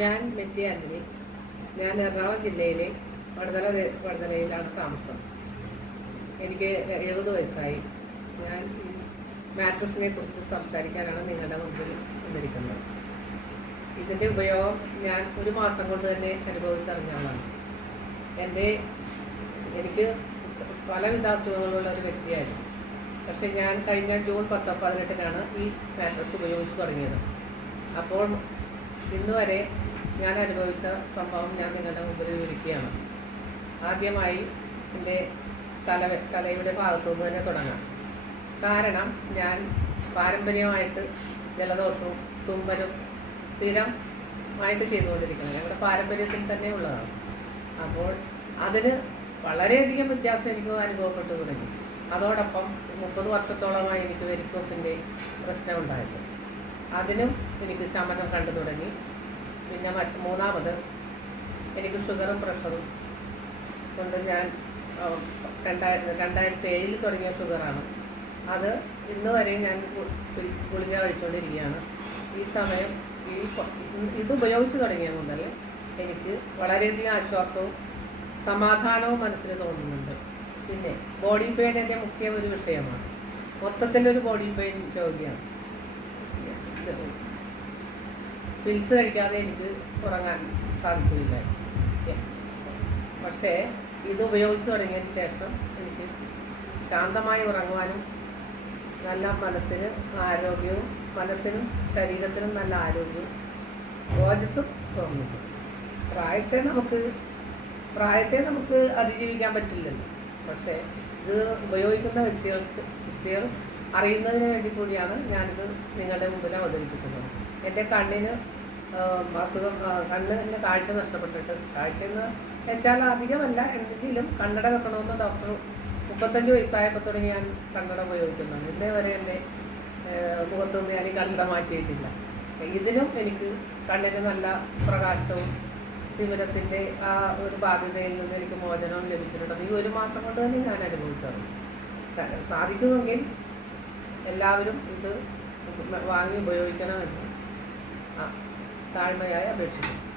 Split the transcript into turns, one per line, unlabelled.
ഞാൻ മെറ്റി ആന്റണി ഞാൻ എറണാകുളം ജില്ലയിലെ വടതല വടതലയിലാണ് താമസം. എനിക്ക് എഴുപത് വയസ്സായി. ഞാൻ മാട്രസിനെ കുറിച്ച് സംസാരിക്കാനാണ് നിങ്ങളുടെ മുമ്പിൽ വന്നിരിക്കുന്നത്. ഇതിന്റെ ഉപയോഗം ഞാൻ ഒരു മാസം കൊണ്ട് തന്നെ അനുഭവിച്ചറിഞ്ഞ ആളാണ്. എന്റെ എനിക്ക് പലവിധ അസുഖങ്ങളുള്ള ഒരു വ്യക്തിയായിരുന്നു. പക്ഷെ ഞാൻ കഴിഞ്ഞ ജൂൺ പത്ത് പതിനെട്ടിനാണ് ഈ മാട്രസ് ഉപയോഗിച്ച് തുടങ്ങിയത്. അപ്പോൾ ഇന്ന് വരെ ഞാൻ അനുഭവിച്ച സംഭവം ഞാൻ നിങ്ങളുടെ മുമ്പിൽ വിവരിക്കുകയാണ്. ആദ്യമായി എന്റെ തല തലയുടെ ഭാഗത്തുനിന്ന് തന്നെ തുടങ്ങാം. കാരണം ഞാൻ പാരമ്പര്യമായിട്ട് ജലദോഷവും തുമ്പലും സ്ഥിരമായിട്ട് ചെയ്തുകൊണ്ടിരിക്കുന്നത്. ഞങ്ങളുടെ പാരമ്പര്യത്തിൽ തന്നെ ഉള്ളതാണ്. അപ്പോൾ അതിന് വളരെയധികം വ്യത്യാസം എനിക്ക് അനുഭവപ്പെട്ടു തുടങ്ങി. അതോടൊപ്പം മുപ്പത് വർഷത്തോളമായി എനിക്ക് വെരിക്കോസിന്റെ പ്രശ്നം ഉണ്ടായിരുന്നു. അതിനും എനിക്ക് ശമനം കണ്ടു തുടങ്ങി. പിന്നെ മറ്റ് മൂന്നാമത് എനിക്ക് ഷുഗറും പ്രഷറും കൊണ്ട് ഞാൻ രണ്ടായിരത്തി രണ്ടായിരത്തി ഏഴിൽ തുടങ്ങിയ ഷുഗറാണ് അത് ഇന്ന് വരെ ഞാൻ ഗുളിക കഴിച്ചുകൊണ്ടിരിക്കുകയാണ് ഈ സമയം ഈ ഇത് ഉപയോഗിച്ച് തുടങ്ങിയ മുതൽ എനിക്ക് വളരെയധികം ആശ്വാസവും സമാധാനവും മനസ്സിൽ തോന്നുന്നുണ്ട്. പിന്നെ ബോഡി പെയിൻ എന്റെ മുഖ്യ ഒരു വിഷയമാണ്. മൊത്തത്തിലൊരു ബോഡി പെയിൻ ചോദ്യമാണ് പിൽസ് കഴിക്കാതെ എനിക്ക് ഉറങ്ങാൻ സാധിക്കില്ല പക്ഷേ ഇത് ഉപയോഗിച്ച് തുടങ്ങിയതിന് ശേഷം എനിക്ക് ശാന്തമായി ഉറങ്ങുവാനും നല്ല മനസ്സിന് ആരോഗ്യവും മനസ്സിനും ശരീരത്തിനും നല്ല ആരോഗ്യവും ഓജസ്സും തോന്നുന്നു പ്രായത്തെ നമുക്ക് പ്രായത്തെ നമുക്ക് അതിജീവിക്കാൻ പറ്റില്ലല്ലോ. പക്ഷേ ഇത് ഉപയോഗിക്കുന്ന വ്യക്തികൾക്ക് വ്യക്തികൾ അറിയുന്നതിന് വേണ്ടി കൂടിയാണ് ഞാനിത് നിങ്ങളുടെ മുമ്പിൽ അവതരിപ്പിക്കുന്നത്. എന്റെ കണ്ണിന് അസുഖം കണ്ണ് കണ്ണിന് കാഴ്ച നഷ്ടപ്പെട്ടിട്ട് കാഴ്ച എന്ന് വെച്ചാൽ അധികമല്ല എന്തെങ്കിലും കണ്ണട വെക്കണമെന്ന് ഡോക്ടർ മുപ്പത്തഞ്ച് വയസ്സായപ്പോൾ തുടങ്ങി ഞാൻ കണ്ണട ഉപയോഗിക്കുന്നുണ്ട് ഇന്നേ വരെ എന്റെ മുഖത്തുനിന്ന് ഞാൻ ഈ കണ്ണട മാറ്റിയിട്ടില്ല. ഇതിനും എനിക്ക് കണ്ണിന് നല്ല പ്രകാശവും തിമിരത്തിന്റെ ആ ഒരു ബാധ്യതയിൽ നിന്ന് എനിക്ക് മോചനവും ലഭിച്ചിട്ടുണ്ട്. ഈ ഒരു മാസം കൊണ്ട് തന്നെ ഞാൻ അനുഭവിച്ചത്. സാധിക്കുമെങ്കിൽ എല്ലാവരും ഇത് വാങ്ങി ഉപയോഗിക്കണമെന്ന് താഴ്മയായി അപേക്ഷിക്കുന്നു.